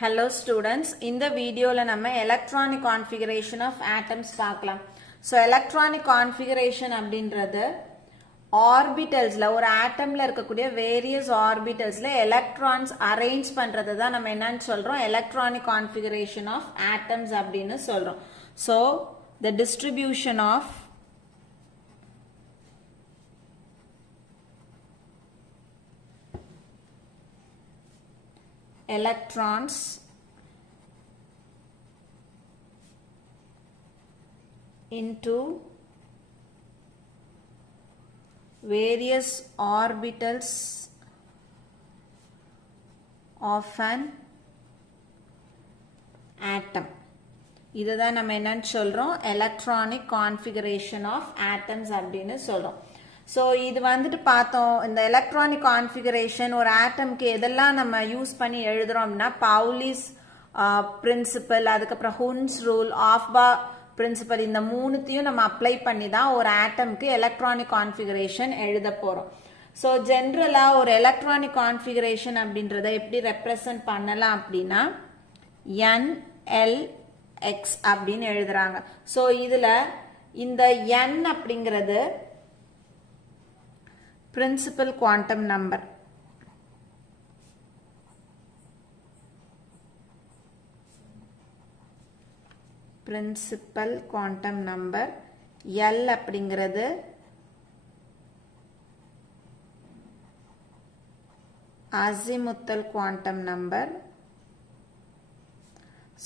Hello students, in the video la nama electronic configuration of atoms paakalam. So electronic configuration அப்படின்றது orbitals la ஒரு atomல இருக்கக்கூடிய various orbitals la electrons arrange பண்றது தான் நம்ம என்னன்னு சொல்றோம் electronic configuration of atoms அப்படினு சொல்றோம். So the distribution of electrons into various orbitals of an atom. இதுதான் நம்ம என்னன்னு சொல்றோம் electronic configuration of atoms அப்படின்னு சொல்றோம். ஸோ இது வந்துட்டு பார்த்தோம் இந்த எலக்ட்ரானிக் கான்ஃபிகரேஷன் ஒரு ஆட்டம்க்கு எதெல்லாம் நம்ம யூஸ் பண்ணி எழுதுறோம் அப்படின்னா பவுலிஸ் பிரின்சிபல், அதுக்கப்புறம் ஹுன்ஸ் ரூல், ஆஃபா பிரின்சிபல், இந்த மூணுத்தையும் நம்ம அப்ளை பண்ணி தான் ஒரு ஆட்டம்க்கு எலக்ட்ரானிக் கான்ஃபிகரேஷன் எழுத போகிறோம். ஸோ ஜென்ரலாக ஒரு எலக்ட்ரானிக் கான்ஃபிகரேஷன் அப்படின்றத எப்படி ரெப்ரசன்ட் பண்ணலாம் அப்படின்னா NLX அப்படின்னு எழுதுறாங்க. ஸோ இதில் இந்த N அப்படிங்கிறது principal quantum number. Principal quantum number. L அப்படிங்கிறது azimuthal quantum number.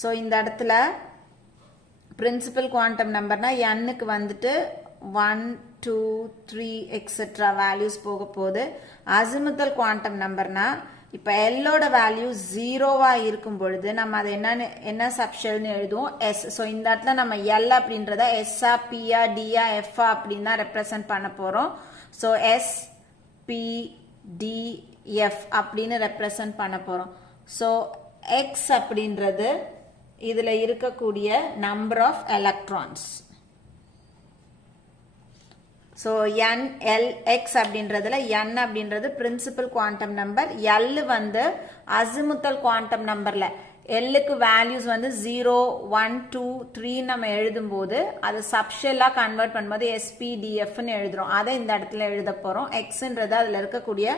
So இந்த இடத்துல principal quantum numberனா n-க்கு வந்துட்டு 1 2 3 எக்ஸெட்ரா வேல்யூஸ் போக போகுது. அசிமுத்தல் குவாண்டம் நம்பர்னா இப்போ எல்லோட வேல்யூ ஜீரோவா இருக்கும் பொழுது நம்ம அதை என்ன சப்ஷெல்னு எழுதுவோம் எஸ். ஸோ இந்த இடத்துல நம்ம எல் அப்படின்றத எஸ்ஆ பிஆ டிஆ எஃப்ஆ அப்படின்னு தான் ரெப்ரசன்ட் பண்ண போறோம். So S P D F அப்படின்னு ரெப்ரசன்ட் பண்ண போறோம். ஸோ எக்ஸ் அப்படின்றது இதுல இருக்கக்கூடிய number of electrons. So NLX அப்படின்றதுல N அப்படின்றது பிரின்சிபல் குவாண்டம் நம்பர், L வந்து அசிமுத்தல் குவாண்டம் நம்பர்ல Lக்கு வேல்யூஸ் வந்து 0 1 2 3 நம்ம எழுதும் போது அது சப்ஷெல்லா கன்வெர்ட் பண்ணும்போது SPDFன்னு எழுதுறோம். அதை இந்த இடத்துல எழுத போறோம். Xன்றது அதுல இருக்கக்கூடிய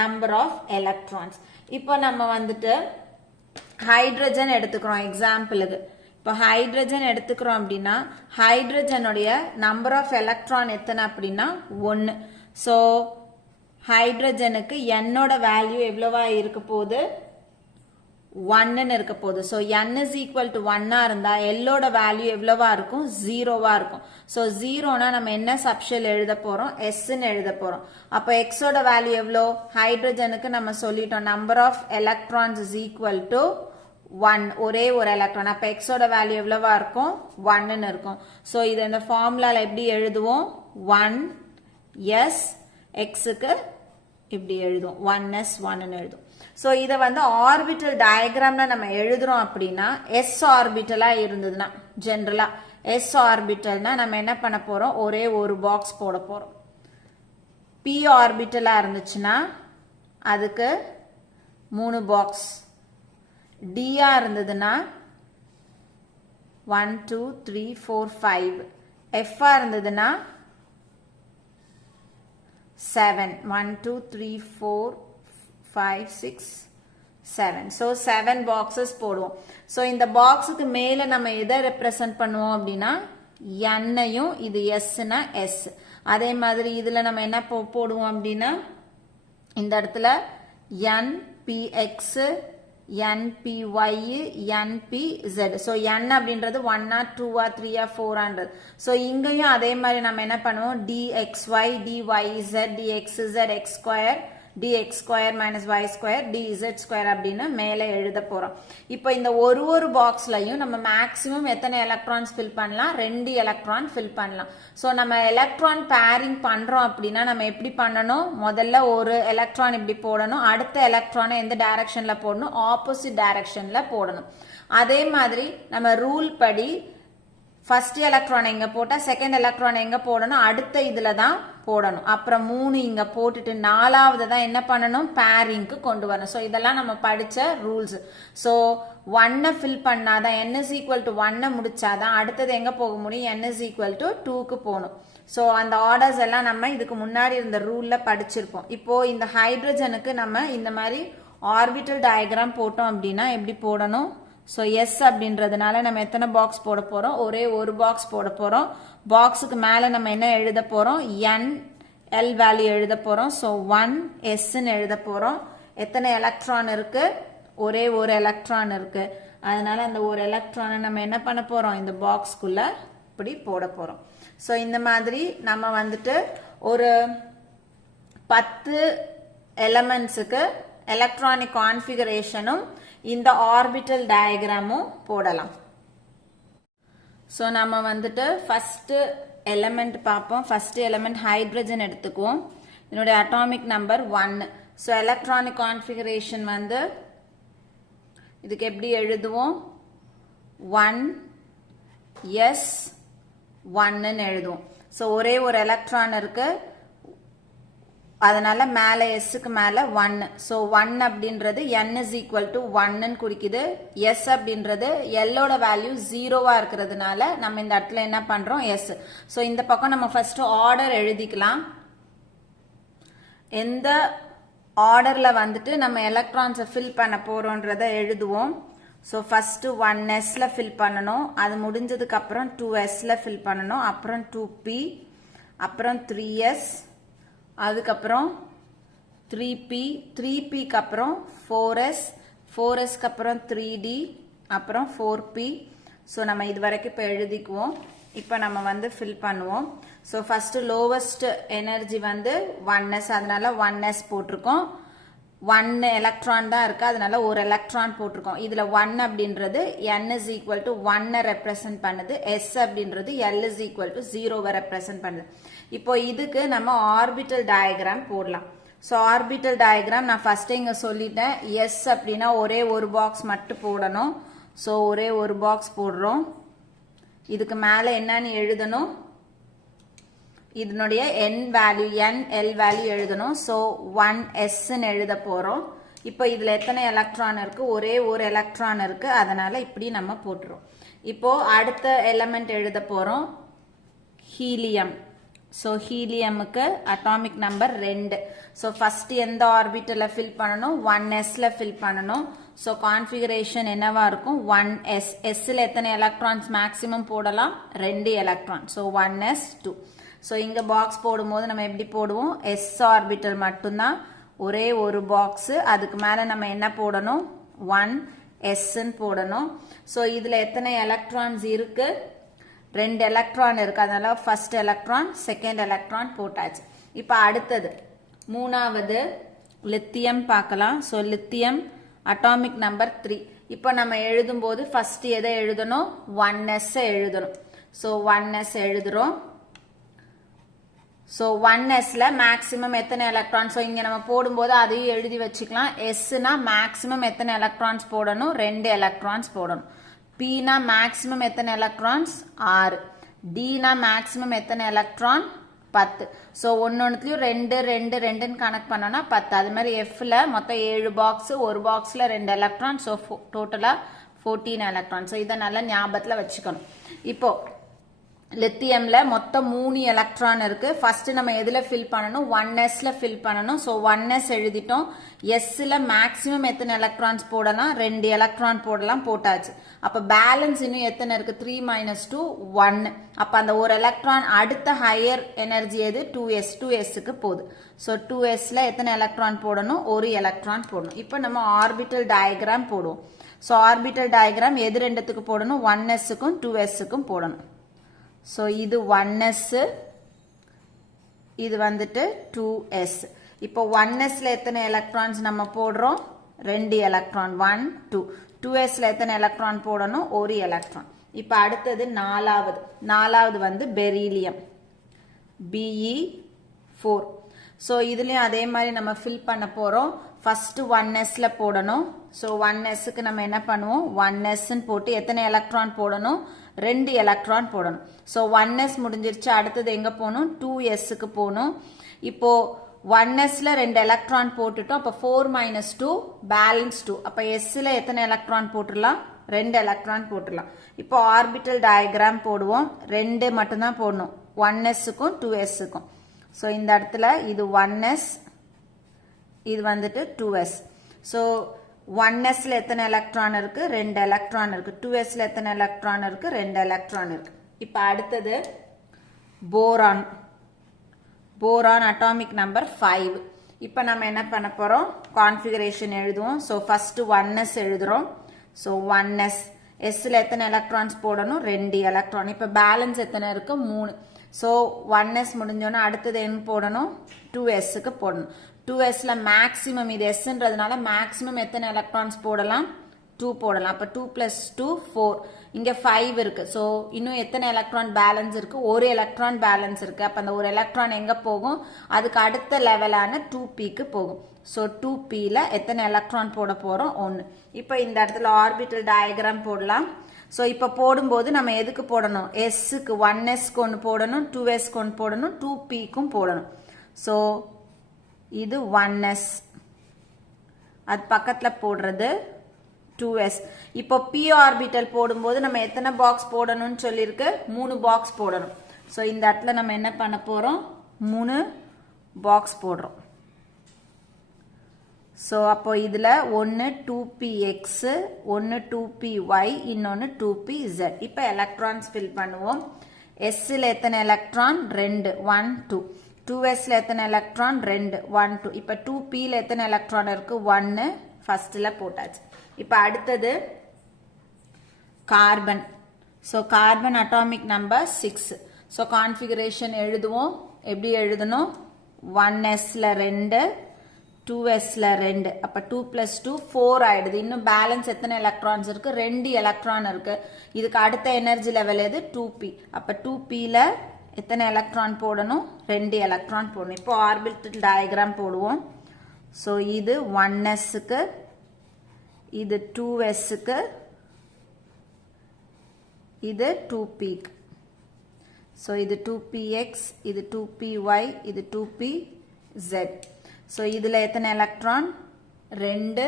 நம்பர் ஆஃப் எலக்ட்ரான்ஸ். இப்போ நம்ம வந்துட்டு ஹைட்ரஜன் எடுத்துக்கிறோம் எக்ஸாம்பிளுக்கு. இப்போ ஹைட்ரஜன் எடுத்துக்கிறோம் அப்படின்னா ஹைட்ரஜனுடைய நம்பர் ஆஃப் எலக்ட்ரான் எத்தனை அப்படின்னா 1. ஸோ ஹைட்ரஜனுக்கு என்னோட வேல்யூ எவ்வளவா இருக்க போகுது 1ன்னு இருக்க போகுது. So n is equal to 1ஆ இருந்தா எல்லோட வேல்யூ எவ்வளவா இருக்கும் 0வா இருக்கும். ஸோ 0னா நம்ம என்ன சப்ஷெல் எழுத போறோம் எஸ்ன்னு எழுத போறோம். அப்போ எக்ஸோட வேல்யூ எவ்வளோ ஹைட்ரஜனுக்கு நம்ம சொல்லிட்டோம் number of electrons is equal to 1, ஒரே ஒரு எலக்ட்ரான். அப்ப எக்ஸோட வேல்யூ எவ்வளவா இருக்கும் 1ன்னு இருக்கும். ஸோ இது இந்த ஃபார்முலால எப்படி எழுதுவோம் 1s எக்ஸுக்கு இப்படி எழுதுவோம் 1s 1ன்னு எழுதுவோம். ஸோ இதை வந்து ஆர்பிட்டல் டயக்ராம்ல நம்ம எழுதுறோம் அப்படின்னா எஸ் ஆர்பிட்டலா இருந்ததுன்னா ஜென்ரலா எஸ் ஆர்பிட்டல்னா நம்ம என்ன பண்ண போறோம் ஒரே ஒரு பாக்ஸ் போட போறோம். பி ஆர்பிட்டலா இருந்துச்சுன்னா அதுக்கு 3 பாக்ஸ், டியா இருந்ததுன்னா 1 2 3 4 5, எஃப்ஆ இருந்ததுன்னா 7 1 2 3 4 5 6 7. ஸோ 7 பாக்ஸஸ் போடுவோம். ஸோ இந்த பாக்ஸுக்கு மேல நம்ம எதை ரெப்ரசன்ட் பண்ணுவோம் அப்படின்னா என்னையும், இது எஸ்னா எஸ். அதே மாதிரி இதுல நம்ம என்ன போடுவோம் அப்படின்னா இந்த இடத்துல என்பிஎக்ஸ் NPY NPZ. ஸோ N அப்படின்றது 1ஆ 2ஆ 3ஆ 4ஆன்றது. ஸோ இங்கேயும் அதே மாதிரி நம்ம என்ன பண்ணுவோம் DXY DYZ DXZ X square dx square minus y square dz square அப்படின்னு மேலே எழுத போறோம். இப்போ இந்த ஒரு பாக்ஸ்லயும் நம்ம மேக்சிமம் எத்தனை எலக்ட்ரான்ஸ் ஃபில் பண்ணலாம் 2 எலக்ட்ரான் ஃபில் பண்ணலாம். ஸோ நம்ம எலக்ட்ரான் பேரிங் பண்றோம் அப்படின்னா நம்ம எப்படி பண்ணணும் முதல்ல ஒரு எலக்ட்ரான் இப்படி போடணும், அடுத்த எலக்ட்ரானை எந்த டைரக்ஷன்ல போடணும் ஆப்போசிட் டைரக்ஷன்ல போடணும். அதே மாதிரி நம்ம ரூல் படி ஃபர்ஸ்ட் எலக்ட்ரான் எங்க போட்டா செகண்ட் எலக்ட்ரான் எங்க போடணும், அடுத்த இதுல தான் போடணும். அப்புறம் 3 இங்க போட்டுட்டு 4வது தான் என்ன பண்ணணும், பேரிங்க்கு கொண்டு வரணும். ஸோ இதெல்லாம் நம்ம படிச்ச ரூல்ஸ். ஸோ 1 ஃபில் பண்ணாதான் n is equal to 1 முடிச்சாதான் அடுத்தது எங்க போக முடியும், n is equal to 2க்கு போகணும். ஸோ அந்த ஆர்டர்ஸ் எல்லாம் நம்ம இதுக்கு முன்னாடி இருந்த ரூல்ல படிச்சிருப்போம். இப்போ இந்த ஹைட்ரஜனுக்கு நம்ம இந்த மாதிரி ஆர்பிட்டல் டயக்ராம் போட்டோம் அப்படின்னா எப்படி போடணும். ஸோ எஸ் அப்படின்றதுனால நம்ம எத்தனை பாக்ஸ் போட போறோம், ஒரே ஒரு பாக்ஸ் போட போறோம். பாக்ஸுக்கு மேல நம்ம என்ன எழுத போறோம், என் எல் வேல்யூ எழுத போறோம். ஸோ 1 எஸ்ன்னு எழுத போறோம். எத்தனை எலக்ட்ரான் இருக்கு, ஒரே ஒரு எலக்ட்ரான் இருக்கு. அதனால அந்த ஒரு எலக்ட்ரானை நம்ம என்ன பண்ண போறோம், இந்த பாக்ஸ்க்குள்ள இப்படி போட போறோம். ஸோ இந்த மாதிரி நம்ம வந்துட்டு ஒரு 10 எலமெண்ட்ஸுக்கு எலக்ட்ரானிக் கான்ஃபிகரேஷனும் இந்த ஆர்பிட்டல் டயக்ராமும் போடலாம். ஸோ நம்ம வந்துட்டு ஃபர்ஸ்ட் எலமெண்ட் பார்ப்போம். ஃபர்ஸ்ட் எலமெண்ட் ஹைட்ரஜன் எடுத்துக்குவோம். இதனுடைய atomic number 1. So electronic configuration வந்து இதுக்கு எப்படி எழுதுவோம், 1s1ன்னு எழுதுவோம். ஸோ ஒரே ஒரு எலக்ட்ரான் இருக்கு, அதனால மேல எஸ்க்கு மேல 1. ஸோ 1 அப்படின்றது n is equal to 1ன்னு குறிக்குது. s அப்படின்றது எல்லோட வேல்யூ 0வா இருக்கிறதுனால நம்ம இந்த இடத்துல என்ன பண்றோம், s. ஸோ இந்த பக்கம் நம்ம ஃபர்ஸ்ட் ஆர்டர் எழுதிக்கலாம். எந்த ஆர்டர்ல வந்துட்டு நம்ம எலக்ட்ரான்ஸை ஃபில் பண்ண போறோம்ன்றத எழுதுவோம். ஸோ ஃபர்ஸ்ட் 1sல ஃபில் பண்ணணும், அது முடிஞ்சதுக்கு அப்புறம் 2sல ஃபில் பண்ணணும், அப்புறம் 2p, அப்புறம் 3s, அதுக்கப்புறம் 3p, 3pக்கு அப்புறம் 4s, 4sக்கு அப்புறம் 3d, அப்புறம் 4p. ஸோ நம்ம இது வரைக்கும் இப்போ எழுதிக்குவோம். இப்போ நம்ம வந்து ஃபில் பண்ணுவோம். ஸோ ஃபர்ஸ்ட் லோவஸ்ட் எனர்ஜி வந்து 1s, அதனால 1s போட்டிருக்கோம். 1 எலக்ட்ரான் தான் இருக்கு, அதனால ஒரு எலக்ட்ரான் போட்டிருக்கோம். இதுல 1 அப்படின்றது n is equal to 1 represent பண்ணுது, s அப்படின்றது l is equal to 0 represent பண்ணுது. இப்போ இதுக்கு நம்ம ஆர்பிட்டல் டயக்ராம் போடலாம். ஸோ ஆர்பிட்டல் டயக்ராம் நான் ஃபர்ஸ்ட் இங்க சொல்லிட்டேன். எஸ் அப்படின்னா ஒரே ஒரு பாக்ஸ் மட்டும் போடணும். ஸோ ஒரே ஒரு பாக்ஸ் போடுறோம். இதுக்கு மேல என்னன்னு எழுதணும், இதனுடைய n value n l value எழுதணும். ஸோ 1sன்னு எழுத போறோம். இப்போ இதுல எத்தனை எலக்ட்ரான் இருக்கு, ஒரே ஒரு எலக்ட்ரான் இருக்கு, அதனால இப்படி நம்ம போட்டுறோம். இப்போ அடுத்த எலமெண்ட் எழுத போறோம், ஹீலியம். ஸோ ஹீலியமுக்கு அட்டாமிக் நம்பர் 2. ஸோ ஃபர்ஸ்ட் எந்த ஆர்பிட்டல ஃபில் பண்ணணும், 1sல ஃபில் பண்ணணும். ஸோ கான்ஃபிகரேஷன் என்னவா இருக்கும், 1s. sல எத்தனை எலக்ட்ரான்ஸ் மேக்ஸிமம் போடலாம், 2 எலக்ட்ரான். So 1s2. ஸோ இங்க பாக்ஸ் போடும்போது நம்ம எப்படி போடுவோம், s ஆர்பிட்டல் மட்டும்தான், ஒரே ஒரு பாக்ஸ். அதுக்கு மேல நம்ம என்ன போடணும், 1sன்னு போடணும். ஸோ இதுல எத்தனை எலக்ட்ரான்ஸ் இருக்கு, 2 எலக்ட்ரான் இருக்கு, அதனால ஃபர்ஸ்ட் எலக்ட்ரான் செகண்ட் எலக்ட்ரான் போட்டாச்சு. இப்போ அடுத்தது 3வது லித்தியம் பார்க்கலாம். So lithium atomic number 3. இப்போ நம்ம எழுதும் போது ஃபர்ஸ்ட் எதை எழுதணும், 1s எழுதணும். ஸோ 1s எழுதுறோம். ஸோ 1sல மேக்ஸிமம் எத்தனை எலக்ட்ரான், ஸோ இங்க நம்ம போடும்போது அதையும் எழுதி வச்சுக்கலாம். எஸ்னா மேக்ஸிமம் எத்தனை எலக்ட்ரான்ஸ் போடணும், 2 எலக்ட்ரான்ஸ் போடணும். Pனா மேக்ஸிமம் எத்தனை எலக்ட்ரான்ஸ், 6. Dனா மேக்ஸிமம் எத்தனை எலக்ட்ரான், 10. ஸோ ஒன்னொன்னுலயும் 2 2 2ன்னு கனெக்ட் பண்ணோம்னா 10. அது மாதிரி Fல மொத்தம் 7 பாக்ஸ், ஒரு பாக்ஸ்ல 2 எலக்ட்ரான். ஸோ டோட்டலா 14 எலக்ட்ரான். ஸோ இதை நல்லா ஞாபகத்துல வச்சுக்கணும். இப்போ லித்தியம்ல மொத்தம் 3 எலக்ட்ரான் இருக்கு. ஃபர்ஸ்ட் நம்ம எதுல ஃபில் பண்ணணும், 1sல ஃபில் பண்ணணும். ஸோ 1s எழுதிட்டோம். sல மேக்ஸிமம் எத்தனை எலக்ட்ரான்ஸ் போடலாம், 2 எலக்ட்ரான் போடலாம், போட்டாச்சு. அப்ப பேலன்ஸ் இன்னும் எத்தனை இருக்கு, 3 - 2 1. அப்ப அந்த ஒரு எலக்ட்ரான் அடுத்த ஹையர் எனர்ஜி எது, 2s, 2sக்கு போகுது. ஸோ 2sல எத்தனை எலக்ட்ரான் போடணும், ஒரு எலக்ட்ரான் போடணும். இப்போ நம்ம ஆர்பிட்டல் டயக்ராம் போடுவோம். ஸோ ஆர்பிட்டல் டயக்ராம் எது ரெண்டுத்துக்கு போடணும், 1sக்கும் 2sக்கும் போடணும். ஸோ இது 1s, இது வந்துட்டு 2s. இப்போ 1sல எத்தனை எலக்ட்ரான்ஸ் நம்ம போடுறோம், 2 எலக்ட்ரான், 1 2. 2sல எத்தனை எலக்ட்ரான் போடணும், ஒரு எலக்ட்ரான். இப்போ அடுத்தது நாலாவது வந்து பெரிலியம், Be4. ஸோ இதுலயும் அதே மாதிரி நம்ம ஃபில் பண்ண போறோம். ஃபர்ஸ்ட் 1sல போடணும். ஸோ 1sக்கு நம்ம என்ன பண்ணுவோம் 1sன்னு போட்டு எத்தனை எலக்ட்ரான் போடணும் 2 எலக்ட்ரான் போடணும் ஸோ 1s முடிஞ்சிருச்சு அடுத்தது எங்க போகணும் 2sக்கு போகணும் இப்போ 1sல 2 எலக்ட்ரான் போட்டுட்டோம் அப்போ 4 - 2 பேலன்ஸ் 2 அப்போ sல எத்தனை எலக்ட்ரான் போட்டுடலாம் 2 எலக்ட்ரான் போட்டுடலாம் இப்போ ஆர்பிட்டல் டயக்ராம் போடுவோம் 2 மட்டும்தான் போடணும் 1sக்கும் 2sக்கும் ஸோ இந்த இடத்துல இது 1s இது வந்துட்டு 2s ஸோ 1sல எத்தனை எலக்ட்ரான் இருக்கு 2 எலக்ட்ரான் இருக்கு 2sல எத்தனை எலக்ட்ரான் இருக்கு 2 எலக்ட்ரான் இருக்கு இப்போ அடுத்தது போரான் போரான் அட்டாமிக் நம்பர் 5 இப்போ நம்ம என்ன பண்ண போறோம் கான்ஃபிகரேஷன் எழுதுவோம் ஸோ ஃபர்ஸ்ட் 1s எழுதுறோம் ஸோ 1s sல எத்தனை எலக்ட்ரான்ஸ் போடணும் 2 எலக்ட்ரான் இப்போ பேலன்ஸ் எத்தனை இருக்கு 3 ஸோ 1s முடிஞ்சோன்னா அடுத்தது என்ன போடணும் 2sக்கு போடணும் 2sல மேக்ஸிமம் இது sன்றதுனால மேக்ஸிமம் எத்தனை எலக்ட்ரான்ஸ் போடலாம் 2 போடலாம் அப்போ 2 + 2 4 இங்க 5 இருக்கு ஸோ இன்னும் எத்தனை எலக்ட்ரான் பேலன்ஸ் இருக்கு ஒரு எலக்ட்ரான் பேலன்ஸ் இருக்கு அப்போ அந்த ஒரு எலக்ட்ரான் எங்க போகும் அதுக்கு அடுத்த லெவலான 2pக்கு போகும் ஸோ 2pல எத்தனை எலக்ட்ரான் போட போறோம் 1 இப்போ இந்த இடத்துல ஆர்பிட்டல் டயக்ராம் போடலாம் ஸோ இப்போ போடும்போது நம்ம எதுக்கு போடணும் sக்கு 1sக்கு ஒன்று போடணும் 2sக்கு ஒன்று போடணும் 2pக்கும் போடணும் ஸோ இது 1s அது பக்கத்துல போடுறது 2s இப்போ p ஆர்பிட்டல் போடும்போது நம்ம எத்தனை பாக்ஸ் போடணும்னு சொல்லியிருக்கு 3 பாக்ஸ் போடணும் ஸோ இந்த இடத்துல நம்ம என்ன பண்ண போறோம் 3 பாக்ஸ் போடுறோம் ஸோ அப்போ இதுல ஒன்று 2px ஒன்று 2py இன்னொன்று 2pz இப்போ எலக்ட்ரான்ஸ் ஃபில் பண்ணுவோம் sல எத்தனை எலக்ட்ரான் 2 1 2 2sல எத்தனை எலக்ட்ரான் 2 1 2 இப்போ 2pல எத்தனை எலக்ட்ரான் இருக்கு 1 ஃபர்ஸ்ட்ல போட்டாச்சு இப்போ அடுத்தது carbon so carbon atomic number 6 so configuration எழுதுவோம் எப்படி எழுதணும் 1sல 2 2sல 2 அப்ப 2 + 2 4 ஆயிடுது இன்னும் பேலன்ஸ் எத்தனை எலக்ட்ரான்ஸ் இருக்கு 2 எலக்ட்ரான் இருக்கு இதுக்கு அடுத்த எனர்ஜி லெவல் எது 2p அப்ப 2pல எத்தனை எலக்ட்ரான் போடணும் 2 எலக்ட்ரான் போடணும் இப்போ ஆர்பிட்டல் டயக்ராம் போடுவோம் ஸோ இது 1sக்கு இது 2sக்கு இது 2pக்கு ஸோ இது 2px இது 2py இது 2pz ஸோ இதில் எத்தனை எலக்ட்ரான் 2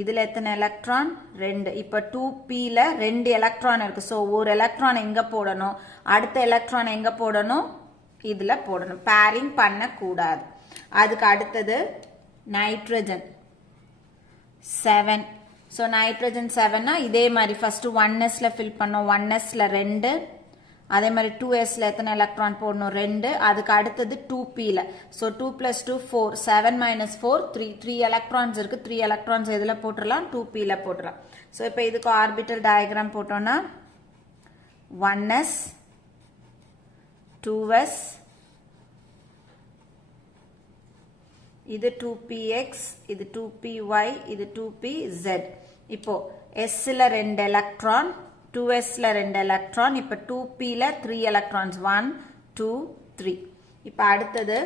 இதில் எத்தனை எலக்ட்ரான் 2 இப்போ 2pல 2 எலக்ட்ரான் இருக்கு ஸோ ஒரு எலக்ட்ரான் எங்கே போடணும் அடுத்த எலக்ட்ரான் எங்கே போடணும் இதில் போடணும் பேரிங் பண்ணக்கூடாது அதுக்கு அடுத்தது நைட்ரஜன் 7 ஸோ நைட்ரஜன் 7னா இதே மாதிரி ஃபர்ஸ்ட் 1sல ஃபில் பண்ணோம் 1sல 2 அதே மாதிரி 2sல எத்தனை எலக்ட்ரான் போடணும் 2 அதுக்கு அடுத்தது 2pல ஸோ 2 + 2 4 7 - 4 3 எலக்ட்ரான்ஸ் இருக்கு 3 எலக்ட்ரான்ஸ் எதுல போட்டுடலாம் 2pல போட்டுடலாம் ஸோ இப்போ இதுக்கு ஆர்பிட்டல் டயக்ராம் போட்டோம்னா 1s 2s இது 2px இது 2py இது 2pz இப்போ sல 2 எலக்ட்ரான் 2sல 2 எலக்ட்ரான் இப்ப 2pல 3 எலக்ட்ரான்ஸ் 1 2 3 இப்ப அடுத்தது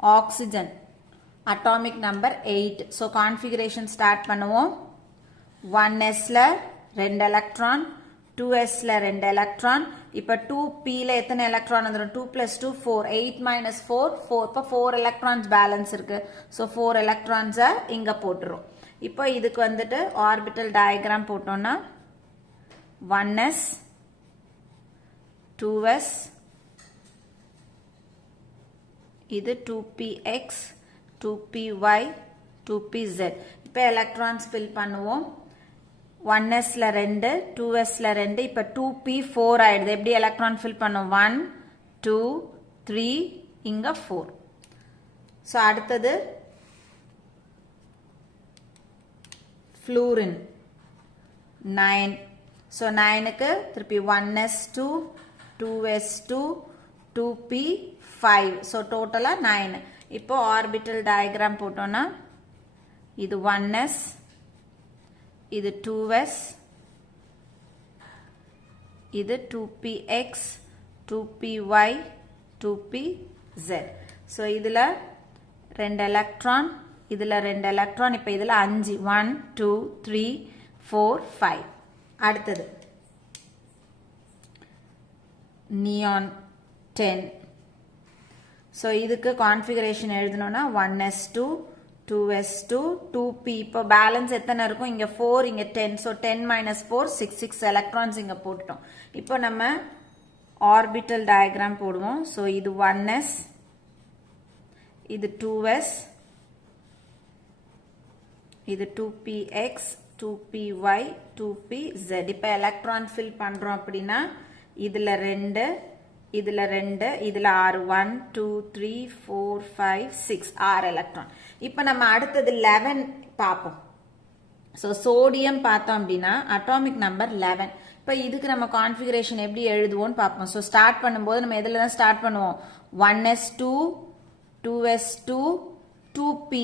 oxygen atomic number 8 so configuration start பண்ணுவோம் 1sல 2 எலக்ட்ரான் 2sல 2 எலக்ட்ரான் இப்ப 2pல எத்தனை எலக்ட்ரான் வந்துடும் 2 + 2 4 8 - 4 4 இப்போ 4 எலக்ட்ரான்ஸ் பேலன்ஸ் இருக்கு ஸோ 4 எலக்ட்ரான்ஸை இங்க போட்டுரும் இப்போ இதுக்கு வந்துட்டு ஆர்பிட்டல் டயக்ராம் போட்டோம்னா 1s 2s இது 2px 2py 2pz இப்போ எலக்ட்ரான்ஸ் ஃபில் பண்ணுவோம் 1sல 2 2sல 2 இப்போ 2p 4 ஆயிடுது எப்படி எலக்ட்ரான் ஃபில் பண்ணும் 1 2 3 இங்க 4 ஸோ அடுத்தது fluorine 9 so 9க்கு திருப்பி 1s2 2s2 2p 5 so டோட்டலா 9 இப்போ ஆர்பிட்டல் டயக்ராம் போட்டோம்னா இது 1s இது 2s இது 2px 2py 2pz so இதுல 2 எலக்ட்ரான் இதுல 2 எலக்ட்ரான், இப்ப இதுல 5, 1 2 3 4 5. அடுத்தது நியான் 10. ஸோ இதுக்கு கான்ஃபிகரேஷன் எழுதணும்னா 1s2 2s2 2p. இப்போ பேலன்ஸ் எத்தனை இருக்கும்? இங்க 4, இங்க 10. ஸோ 10 minus 4 6 எலக்ட்ரான்ஸ் இங்க போட்டுட்டோம். இப்போ நம்ம ஆர்பிட்டல் டயக்ராம் போடுவோம். ஸோ இது 1s, இது 2s, இது 2px 2py 2pz. இப்போ எலக்ட்ரான் ஃபில் பண்றோம் அப்படின்னா இதுல 2, இதுல 2, இதுல 6, 1 2 3 4 5 6 6 எலக்ட்ரான். இப்போ நம்ம அடுத்தது 11 பார்ப்போம். ஸோ சோடியம் பார்த்தோம் அப்படின்னா அட்டாமிக் நம்பர் 11. இப்போ இதுக்கு நம்ம கான்ஃபிகரேஷன் எப்படி எழுதுவோம்னு பார்ப்போம். ஸோ ஸ்டார்ட் பண்ணும்போது நம்ம எதில் தான் ஸ்டார்ட் பண்ணுவோம்? 1s2 2s2 2p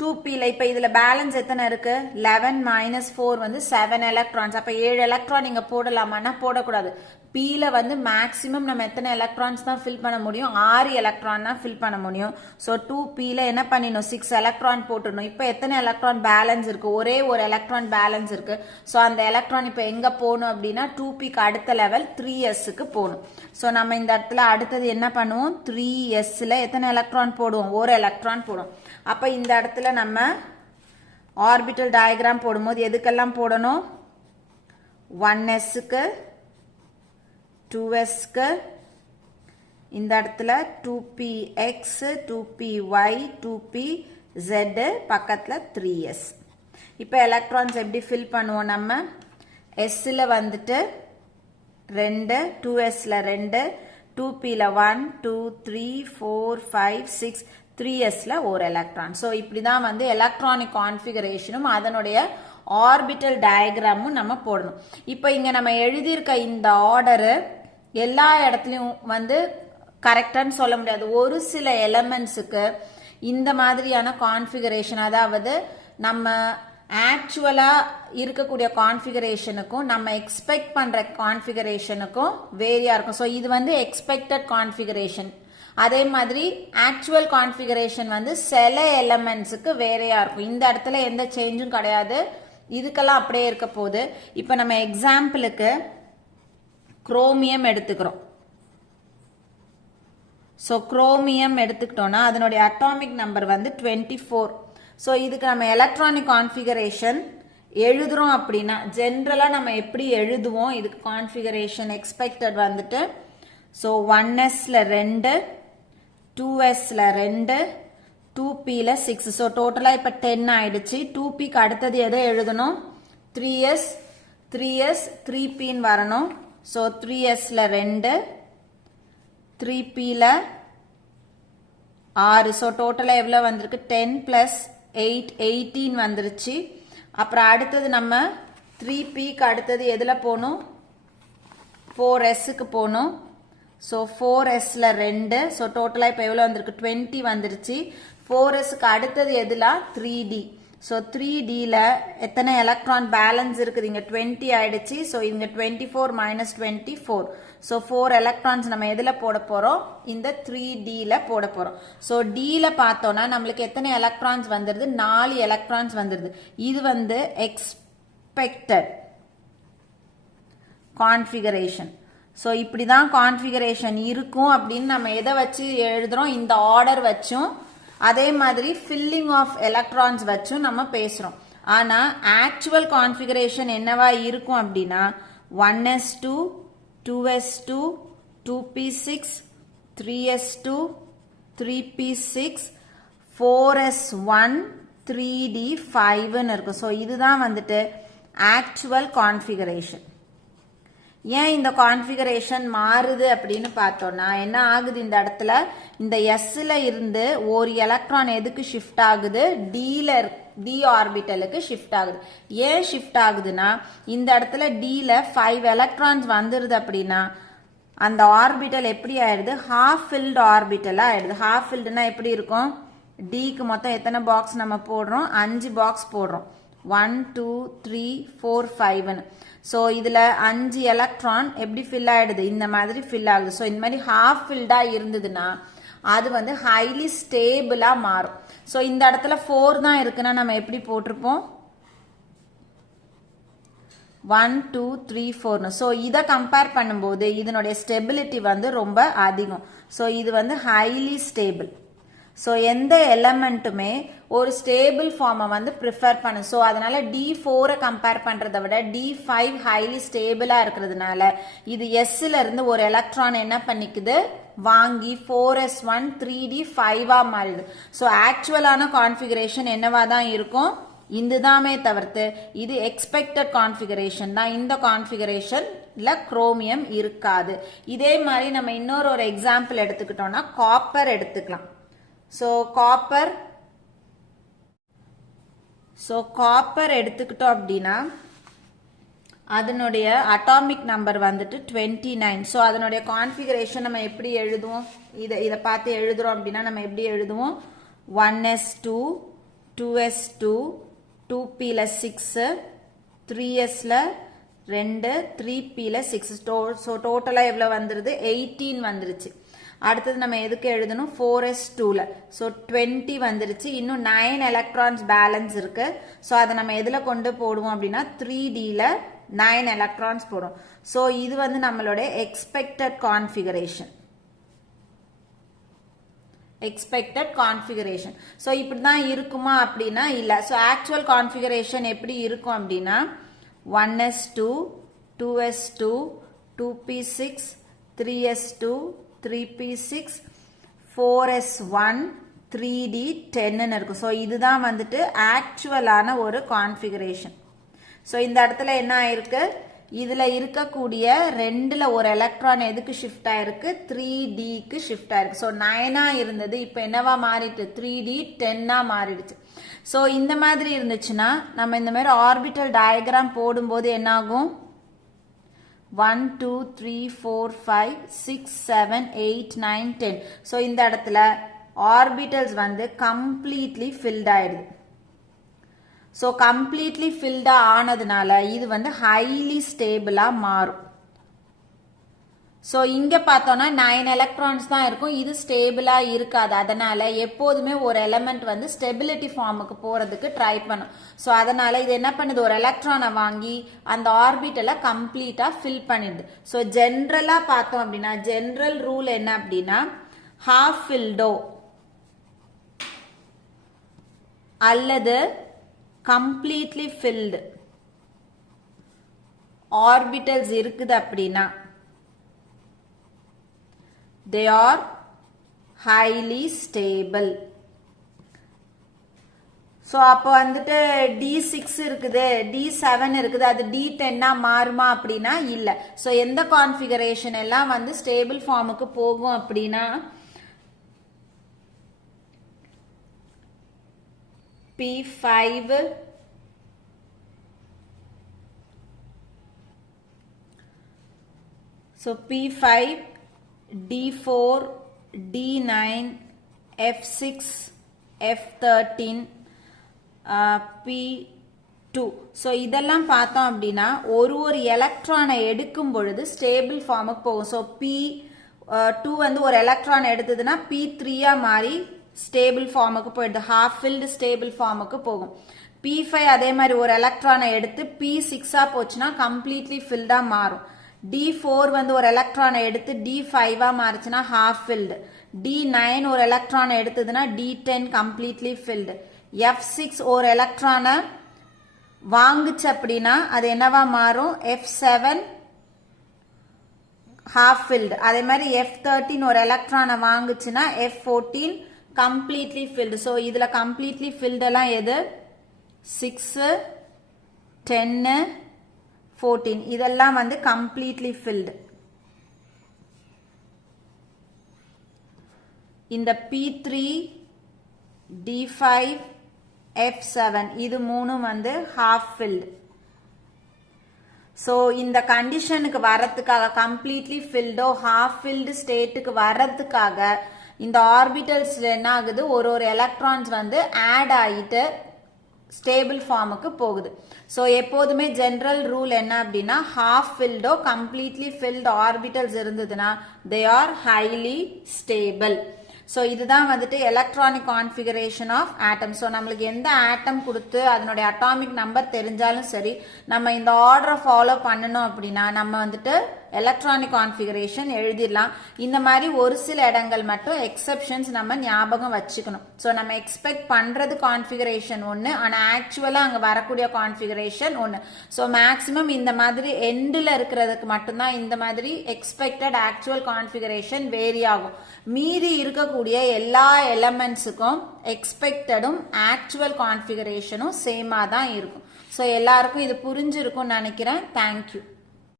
2pல இப்போ இதுல பேலன்ஸ் எத்தனை இருக்கு? 11 minus 4 வந்து 7 எலக்ட்ரான்ஸ். அப்ப 7 எலக்ட்ரான் இங்க போடலாமான்னா போடக்கூடாது. Pல வந்து மேக்ஸிமம் நம்ம எத்தனை எலக்ட்ரான்ஸ் தான் ஃபில் பண்ண முடியும்? 6 எலக்ட்ரான் தான் ஃபில் பண்ண முடியும். ஸோ 2pல என்ன பண்ணிடணும்? 6 எலக்ட்ரான் போட்டுடணும். இப்போ எத்தனை எலக்ட்ரான் பேலன்ஸ் இருக்கு? ஒரே ஒரு எலக்ட்ரான் பேலன்ஸ் இருக்கு. ஸோ அந்த எலக்ட்ரான் இப்போ எங்க போகணும் அப்படின்னா 2pக்கு அடுத்த லெவல் 3sக்கு போகணும். ஸோ நம்ம இந்த இடத்துல அடுத்தது என்ன பண்ணுவோம்? 3sல எத்தனை எலக்ட்ரான் போடுவோம்? ஒரு எலக்ட்ரான் போடுவோம். அப்ப இந்த இடத்துல நம்ம ஆர்பிட்டல் டயக்ராம் போடும்போது எதுக்கெல்லாம் போடணும்? 1sக்கு 2sக்கு, இந்த இடத்துல 2px 2py 2pz, பக்கத்துல 3s. இப்ப எலக்ட்ரான்ஸ் எப்படி ஃபில் பண்ணுவோம்? நம்ம sல வந்துட்டு 2, 2sல 2, 2pல 1 2 3 4 5 6 3sல ஒரு எலக்ட்ரான். ஸோ இப்படிதான் வந்து எலக்ட்ரானிக் கான்ஃபிகரேஷனும் அதனுடைய ஆர்பிட்டல் டயக்ராமும் நம்ம போடணும். இப்போ இங்க நம்ம எழுதியிருக்க இந்த ஆர்டரு எல்லா இடத்துலயும் வந்து கரெக்டான்னு சொல்ல முடியாது. ஒரு சில எலமெண்ட்ஸுக்கு இந்த மாதிரியான கான்ஃபிகரேஷன், அதாவது நம்ம ஆக்சுவலா இருக்கக்கூடிய கான்ஃபிகரேஷனுக்கும் நம்ம எக்ஸ்பெக்ட் பண்ற கான்ஃபிகரேஷனுக்கும் வேரியா இருக்கும். ஸோ இது வந்து எக்ஸ்பெக்டட் கான்ஃபிகரேஷன். அதே மாதிரி ஆக்சுவல் கான்ஃபிகரேஷன் வந்து சில எலமெண்ட்ஸுக்கு வேறையா இருக்கும். இந்த இடத்துல எந்த சேஞ்சும் கிடையாது. இதுக்கெல்லாம் அப்படியே இருக்க போகுது. இப்ப நம்ம எக்ஸாம்பிளுக்கு குரோமியம் எடுத்துக்கிறோம். ஸோ குரோமியம் எடுத்துக்கிட்டோம்னா அதனுடைய அட்டாமிக் நம்பர் வந்து 24. ஸோ இதுக்கு நம்ம எலக்ட்ரானிக் கான்ஃபிகரேஷன் எழுதுறோம் அப்படின்னா ஜென்ரலா நம்ம எப்படி எழுதுவோம்? இதுக்கு கான்ஃபிகரேஷன் எக்ஸ்பெக்டட் வந்துட்டு ஸோ 1sல 2, 2sல 2, 2pல 6. ஸோ டோட்டலா இப்ப 10 ஆயிடுச்சு. 2pக்கு அடுத்தது எதை எழுதணும்? 3s 3pன்னு வரணும். ஸோ 3sல 2, 3pல 6. ஸோ டோட்டலா எவ்வளவு வந்திருக்கு? 10 plus 8 18 வந்துருச்சு. அப்புறம் அடுத்தது நம்ம 3pக்கு அடுத்தது எதுல போகணும்? 4sக்கு போகணும். ஸோ 4sல 2. ஸோ டோட்டலா இப்போ எவ்வளோ வந்திருக்கு? 20 வந்துருச்சு. 4sக்கு அடுத்தது எதுலா? 3d. ஸோ 3dல எத்தனை எலக்ட்ரான் பேலன்ஸ் இருக்குது? இங்க 20 ஆயிடுச்சு. ஸோ இங்க 24 minus 24. ஸோ 4 எலக்ட்ரான்ஸ் நம்ம எதுல போட போறோம்? இந்த 3dல போட போறோம். ஸோ dல பார்த்தோம்னா நம்மளுக்கு எத்தனை எலக்ட்ரான்ஸ் வந்துருது? 4 எலக்ட்ரான்ஸ் வந்துருது. இது வந்து எக்ஸ்பெக்டட் கான்ஃபிகரேஷன். ஸோ இப்படிதான் கான்ஃபிகரேஷன் இருக்கும் அப்படின்னு நம்ம எதை வச்சு எழுதுறோம்? இந்த ஆர்டர் வச்சும் அதே மாதிரி ஃபில்லிங் ஆஃப் எலக்ட்ரான்ஸ் வச்சும் நம்ம பேசுறோம். ஆனா ஆக்சுவல் கான்ஃபிகரேஷன் என்னவா இருக்கும் அப்படின்னா 1s2 2s2 2p6 3s2 3p6 4s1 3d5ன்னு இருக்கும். ஸோ இதுதான் வந்துட்டு ஆக்சுவல் கான்ஃபிகரேஷன். ஏன் இந்த கான்ஃபிகரேஷன் மாறுது அப்படின்னு பார்த்தோம்னா என்ன ஆகுது? இந்த இடத்துல இந்த sல இருந்து ஒரு எலக்ட்ரான் எதுக்கு ஷிஃப்ட் ஆகுது? d ஆர்பிட்டலுக்கு ஷிஃப்ட் ஆகுது. ஏன் ஷிஃப்ட் ஆகுதுன்னா இந்த இடத்துல dல 5 எலக்ட்ரான்ஸ் வந்துருது அப்படின்னா அந்த ஆர்பிட்டல் எப்படி ஆயிடுது? ஹாஃப் ஃபில்டு ஆர்பிட்டலா ஆயிடுது. ஹாஃப் ஃபில்டுனா எப்படி இருக்கும்? dக்கு மொத்தம் எத்தனை பாக்ஸ் நம்ம போடுறோம்? 5 பாக்ஸ் போடுறோம். 1 2 3 4 5ன்னு. ஸோ இதுல 5 எலக்ட்ரான் எப்படி ஃபில் ஆயிடுது? இந்த மாதிரி ஃபில் ஆகுது. ஸோ இந்த மாதிரி ஹாஃப் ஃபில்டா இருந்ததுன்னா அது வந்து ஹைலி ஸ்டேபிளா மாறும். ஸோ இந்த இடத்துல 4 தான் இருக்குன்னா நம்ம எப்படி போட்டிருப்போம் 1 2 3 4. ஸோ இதை கம்பேர் பண்ணும்போது இதனுடைய ஸ்டெபிலிட்டி வந்து ரொம்ப அதிகம். ஸோ இது வந்து ஹைலி ஸ்டேபிள். ஸோ எந்த எலமெண்ட்டுமே ஒரு ஸ்டேபிள் ஃபார்மை வந்து ப்ரிஃபர் பண்ணும். ஸோ அதனால D4 கம்பேர் பண்றதை விட D5 ஹைலி ஸ்டேபிளா இருக்கிறதுனால இது எஸ்ல இருந்து ஒரு எலக்ட்ரான் என்ன பண்ணிக்குது வாங்கி 4s1 3d5 மாறிடுது. ஸோ ஆக்சுவலான கான்ஃபிகரேஷன் என்னவா தான் இருக்கும் இதுதாமே தவிர்த்து இது எக்ஸ்பெக்டட் கான்ஃபிகரேஷன் தான். இந்த கான்ஃபிகரேஷன்ல குரோமியம் இருக்காது. இதே மாதிரி நம்ம இன்னொரு ஒரு எக்ஸாம்பிள் எடுத்துக்கிட்டோம்னா காப்பர் எடுத்துக்கலாம். ஸோ காப்பர் எடுத்துக்கிட்டோம் அப்படின்னா அதனுடைய அட்டாமிக் நம்பர் வந்துட்டு 29. ஸோ அதனுடைய கான்ஃபிகரேஷன் நம்ம எப்படி எழுதுவோம் இதை பார்த்து எழுதுறோம் அப்படின்னா நம்ம எப்படி எழுதுவோம் 1s2 2s2 2pல 6 3sல 2 3pல 6. ஸோ டோட்டலா எவ்வளவு வந்துருது 18 வந்துருச்சு. அடுத்தது நம்ம எதுக்கு எழுதணும் 4s2ல. ஸோ 20 வந்துருச்சு. இன்னும் 9 எலக்ட்ரான்ஸ் பேலன்ஸ் இருக்கு. ஸோ அதை நம்ம எதுல கொண்டு போடுவோம் அப்படின்னா 3dல 9 எலக்ட்ரான்ஸ் போடும். ஸோ இது வந்து நம்மளோட எக்ஸ்பெக்டட் கான்ஃபிகரேஷன். ஸோ இப்படிதான் இருக்குமா அப்படின்னா இல்ல. ஸோ ஆக்சுவல் கான்ஃபிகரேஷன் எப்படி இருக்கும் அப்படின்னா 1s2 2s2 2p6 3s2 3p6 4s1 3d10 இருக்கும். ஸோ இதுதான் வந்துட்டு ஆக்சுவலான ஒரு கான்ஃபிகரேஷன். ஸோ இந்த இடத்துல என்ன ஆயிருக்கு இதுல இருக்கக்கூடிய 2ல ஒரு எலக்ட்ரான் எதுக்கு ஷிஃப்ட் ஆயிருக்கு 3dக்கு ஷிஃப்ட் ஆயிருக்கு. ஸோ 9ஆ இருந்தது இப்போ என்னவா மாறிட்டு 3d10ஆ மாறிடுச்சு. ஸோ இந்த மாதிரி இருந்துச்சுன்னா நம்ம இந்த மாதிரி ஆர்பிட்டல் டயக்ராம் போடும்போது என்ன ஆகும் 1 2 3 4 5 6 7 8 9 10. ஸோ இந்த இடத்துல ஆர்பிட்டல்ஸ் வந்து கம்ப்ளீட்லி ஃபில்ட் ஆயிடுது. ஸோ கம்ப்ளீட்லி ஃபில்டா ஆனதுனால இது வந்து ஹைலி ஸ்டேபிளா மாறும். ஸோ இங்க பார்த்தோம்னா 9 எலக்ட்ரான்ஸ் தான் இருக்கும். இது ஸ்டேபிளா இருக்காது. அதனால எப்போதுமே ஒரு எலமெண்ட் வந்து ஸ்டெபிலிட்டி ஃபார்முக்கு போறதுக்கு ட்ரை பண்ணும். ஸோ அதனால இது என்ன பண்ணுது ஒரு எலக்ட்ரானை வாங்கி அந்த ஆர்பிட்டலை கம்ப்ளீட்டா ஃபில் பண்ணிடுது. ஸோ ஜென்ரலா பார்த்தோம் அப்படின்னா ஜென்ரல் ரூல் என்ன அப்படின்னா ஹாஃப் ஃபில்டோ அல்லது கம்ப்ளீட்லி ஃபில்டு ஆர்பிட்டல்ஸ் இருக்குது அப்படின்னா they are highly stable. So அப்போ வந்துட்டு D6 இருக்குது D7 இருக்குது அது D10 மாறுமா அப்படின்னா இல்லை. ஸோ எந்த கான்ஃபிகரேஷன் எல்லாம் வந்து ஸ்டேபிள் ஃபார்முக்கு போகும் அப்படின்னா P5 so P5 D4 D9 F6 F13 P2. So இதெல்லாம் பார்த்தோம் அப்படின்னா ஒரு எலக்ட்ரானை எடுக்கும் பொழுது ஸ்டேபிள் ஃபார்முக்கு போகும். ஸோ P2 வந்து ஒரு எலக்ட்ரான் எடுத்ததுன்னா P3 மாறி ஸ்டேபிள் ஃபார்முக்கு போயிடுது. ஹாஃப் ஃபில்டு ஸ்டேபிள் ஃபார்முக்கு போகும். P5 அதே மாதிரி ஒரு எலக்ட்ரானை எடுத்து P6 போச்சுன்னா கம்ப்ளீட்லி ஃபில்டா மாறும். D4 வந்து ஒரு எலக்ட்ரானை எடுத்து D5 மாறுச்சுன்னா ஹாஃப் ஃபில்டு. D9 ஒரு எலக்ட்ரானை எடுத்ததுன்னா D10 கம்ப்ளீட்லி ஃபில்டு. F6 ஒரு எலக்ட்ரானை வாங்குச்சு அப்படின்னா அது என்னவா மாறும் F7 ஹாஃப் ஃபில்டு. அதே மாதிரி F13 ஒரு எலக்ட்ரானை வாங்குச்சுன்னா F14 கம்ப்ளீட்லி ஃபில்டு. ஸோ இதுல கம்ப்ளீட்லி ஃபில்டு எல்லாம் எது 6 10 14 இதெல்லாம் வந்து கம்ப்ளீட்லி ஃபில்டு. இந்த P3 D5 F7 இது மூணும் வந்து ஹாஃப் ஃபில்டு. ஸோ இந்த கண்டிஷனுக்கு வரதுக்காக கம்ப்ளீட்லி ஃபில்டோ ஹாஃப் ஃபில்டு ஸ்டேட்டுக்கு வர்றதுக்காக இந்த ஆர்பிட்டல்ஸ்ல என்ன ஆகுது ஒரு எலக்ட்ரான்ஸ் வந்து ஆட் ஆகிட்டு ஸ்டேபிள் ஃபார்முக்கு போகுது. ஸோ எப்போதுமே ஜென்ரல் ரூல் என்ன அப்படின்னா ஹாஃப் ஃபில்டோ கம்ப்ளீட்லி ஃபில்டு ஆர்பிட்டல்ஸ் இருந்ததுன்னா they are highly stable. So இதுதான் வந்துட்டு electronic configuration of atom. So நம்மளுக்கு எந்த ஆட்டம் கொடுத்து அதனுடைய அட்டாமிக் நம்பர் தெரிஞ்சாலும் சரி, நம்ம இந்த ஆர்டரை ஃபாலோ பண்ணணும் அப்படின்னா நம்ம வந்துட்டு எலக்ட்ரானிக் கான்ஃபிகரேஷன் எழுதிடலாம். இந்த மாதிரி ஒரு சில இடங்கள் மட்டும் எக்ஸெப்ஷன்ஸ் நம்ம ஞாபகம் வச்சுக்கணும். ஸோ நம்ம எக்ஸ்பெக்ட் பண்றது கான்ஃபிகரேஷன் ஒன்று, ஆனால் ஆக்சுவலா அங்கே வரக்கூடிய கான்ஃபிகரேஷன் ஒன்று. ஸோ மேக்சிமம் இந்த மாதிரி எண்டில் இருக்கிறதுக்கு மட்டும்தான் இந்த மாதிரி எக்ஸ்பெக்டட் ஆக்சுவல் கான்ஃபிகரேஷன் வேரி ஆகும். மீதி இருக்கக்கூடிய எல்லா எலமெண்ட்ஸுக்கும் எக்ஸ்பெக்டடும் ஆக்சுவல் கான்ஃபிகரேஷனும் சேமா தான் இருக்கும். ஸோ எல்லாருக்கும் இது புரிஞ்சிருக்கும்னு நினைக்கிறேன். தேங்க்யூ.